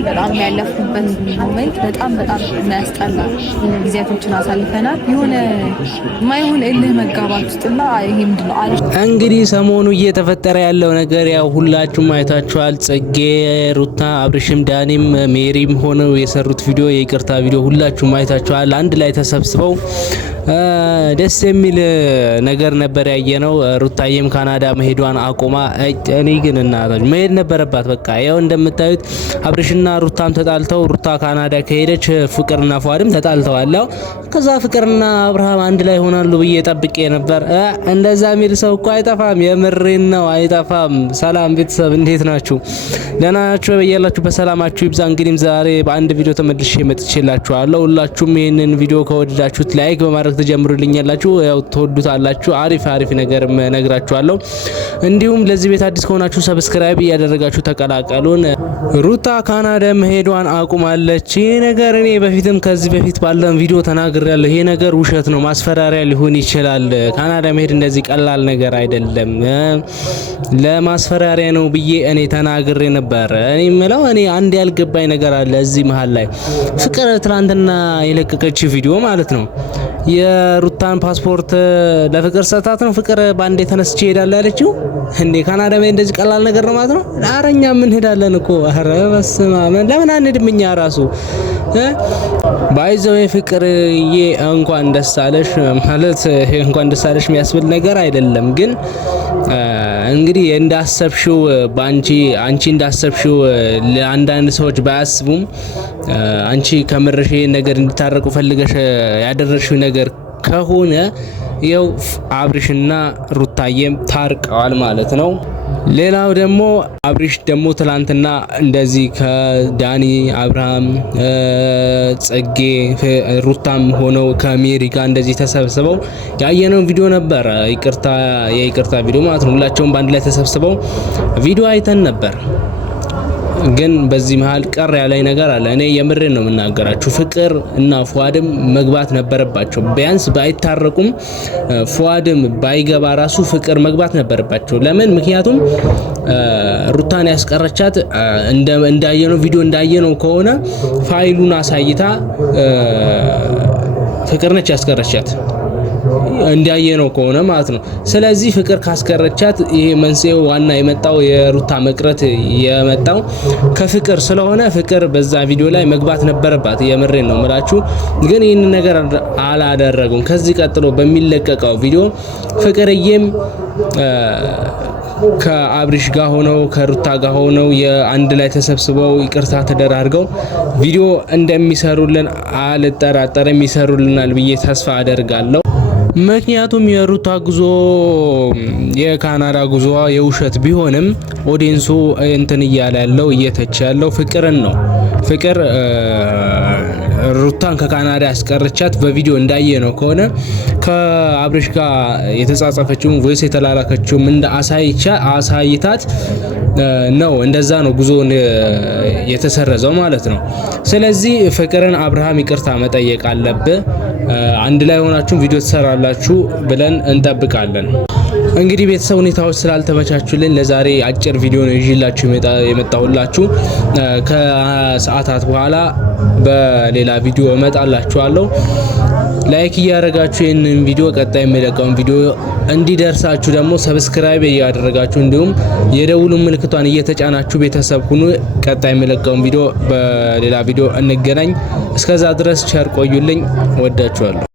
በጣም ያለፍኩበት ሞመንት በጣም የሚያስጠላ ጊዜያቶችን አሳልፈናል። የሆነ ማይሆን እልህ መጋባት ውስጥና ይሄ ምንድነው እንግዲህ ሰሞኑ እየተፈጠረ ያለው ነገር ያው ሁላችሁም አይታችኋል። ጽጌ፣ ሩታ፣ አብርሽም፣ ዳኒም ሜሪም ሆነው የሰሩት ቪዲዮ የይቅርታ ቪዲዮ ሁላችሁም አይታችኋል። አንድ ላይ ተሰብስበው ደስ የሚል ነገር ነበር ያየነው። ሩታዬም ካናዳ መሄዷን አቆማ። እኔ ግን እናታችሁ መሄድ ነበረባት። በቃ ያው እንደምታዩት አብርሽና ሩታም ተጣልተው ሩታ ካናዳ ከሄደች ፍቅርና ፏድም ተጣልተዋል። ከዛ ፍቅርና አብርሃም አንድ ላይ ሆናሉ ብዬ ጠብቄ ነበር። እንደዛ የሚል ሰው እኮ አይጠፋም። የምሬን ነው አይጠፋም። ሰላም ቤተሰብ እንዴት ናችሁ? ደህና ናችሁ? በያላችሁ በሰላማችሁ ይብዛ። እንግዲህ ዛሬ በአንድ ቪዲዮ ተመልሼ መጥቼላችኋለሁ። ሁላችሁም ይሄንን ቪዲዮ ከወደዳችሁት ላይክ በማድረግ ተጀምሩልኛላችሁ። ያው ተወዱታላችሁ። አሪፍ ነገር ነግራችኋለሁ። እንዲሁም ለዚህ ቤት አዲስ ከሆናችሁ ሰብስክራይብ እያደረጋችሁ ተቀላቀሉን። ሩታ ካናዳ መሄዷን አቁማለች። ይሄ ነገር እኔ ከዚህ በፊት ባለው ቪዲዮ ተናግሬያለሁ። ይሄ ነገር ውሸት ነው፣ ማስፈራሪያ ሊሆን ይችላል። ካናዳ መሄድ እንደዚህ ቀላል ነገር አይደለም፣ ለማስፈራሪያ ነው ብዬ እኔ ተናግሬ ነበር። እኔ የምለው አንድ ያልገባኝ ነገር አለ እዚህ መሃል ላይ ፍቅር ትናንትና የለቀቀች ቪዲዮ ማለት ነው የሩታን ፓስፖርት ለፍቅር ሰጣት ነው። ፍቅር ባንዴ ተነስቼ ሄዳለሁ ያለችው እንዴ? ካናዳ መሄድ እንደዚህ ቀላል ነገር ነው ማለት ነው? አረኛ ምን ሄዳለን እኮ። አረ በስመ አብ ለምን አንሄድም እኛ ራሱ ባይዘው ፍቅርዬ እንኳን ደስ አለሽ ማለት እንኳን ደስ አለሽ የሚያስብል ነገር አይደለም። ግን እንግዲህ እንዳሰብሽው አንቺ እንዳሰብሽው ለአንዳንድ ሰዎች ባያስቡም አንቺ ከምርሽ ነገር እንድታረቁ ፈልገሽ ያደረግሽው ነገር ከሆነ ያው አብርሽና ሩታዬም ታርቀዋል ማለት ነው። ሌላው ደግሞ አብርሽ ደግሞ ትላንትና እንደዚህ ከዳኒ አብርሃም፣ ጽጌ፣ ሩታም ሆነው ከሜሪ ጋር እንደዚህ ተሰብስበው ያየነው ቪዲዮ ነበር። የይቅርታ ቪዲዮ ማለት ነው። ሁላቸውም በአንድ ላይ ተሰብስበው ቪዲዮ አይተን ነበር። ግን በዚህ መሃል ቀር ያለኝ ነገር አለ። እኔ የምሬን ነው የምናገራችሁ። ፍቅር እና ፏድም መግባት ነበረባቸው። ቢያንስ ባይታረቁም ፏድም ባይገባ ራሱ ፍቅር መግባት ነበረባቸው። ለምን? ምክንያቱም ሩታን ያስቀረቻት እንዳየነው ቪዲዮ እንዳየነው ከሆነ ፋይሉን አሳይታ ፍቅር ነች ያስቀረቻት እንዳየነው ከሆነ ማለት ነው። ስለዚህ ፍቅር ካስቀረቻት ይሄ መንስኤው ዋና የመጣው የሩታ መቅረት የመጣው ከፍቅር ስለሆነ ፍቅር በዛ ቪዲዮ ላይ መግባት ነበረባት። የምሬን ነው የምላችሁ። ግን ይህን ነገር አላደረጉም። ከዚህ ቀጥሎ በሚለቀቀው ቪዲዮ ፍቅርዬም ከአብርሽ ጋር ሆነው ከሩታ ጋር ሆነው የአንድ ላይ ተሰብስበው ይቅርታ ተደራርገው ቪዲዮ እንደሚሰሩልን አልጠራጠርም። ይሰሩልናል ብዬ ተስፋ አደርጋለሁ። ምክንያቱም የሩታ ጉዞ የካናዳ ጉዞዋ የውሸት ቢሆንም ኦዲየንሱ እንትን እያለ ያለው እየተቸ ያለው ፍቅርን ነው። ፍቅር ሩታን ከካናዳ ያስቀረቻት በቪዲዮ እንዳየነው ከሆነ ከአብርሽ ጋር የተጻጻፈችው ቮይስ የተላላከችው እንደ አሳይታት ነው። እንደዛ ነው ጉዞ የተሰረዘው ማለት ነው። ስለዚህ ፍቅርን አብርሃም ይቅርታ መጠየቅ አለበት። አንድ ላይ ሆናችሁ ቪዲዮ ተሰራላችሁ ብለን እንጠብቃለን። እንግዲህ ቤተሰብ ሁኔታዎች ስላልተመቻቹልን ለዛሬ አጭር ቪዲዮ ነው ይዤላችሁ የመጣሁላችሁ። ከሰዓታት በኋላ በሌላ ቪዲዮ እመጣላችኋለሁ። ላይክ እያደረጋችሁ ይህንን ቪዲዮ ቀጣይ የሚለቀውን ቪዲዮ እንዲደርሳችሁ ደግሞ ሰብስክራይብ እያደረጋችሁ እንዲሁም የደውሉን ምልክቷን እየተጫናችሁ ቤተሰብ ሁኑ። ቀጣይ የሚለቀውን ቪዲዮ በሌላ ቪዲዮ እንገናኝ። እስከዛ ድረስ ቸር ቆዩልኝ። ወዳችኋለሁ።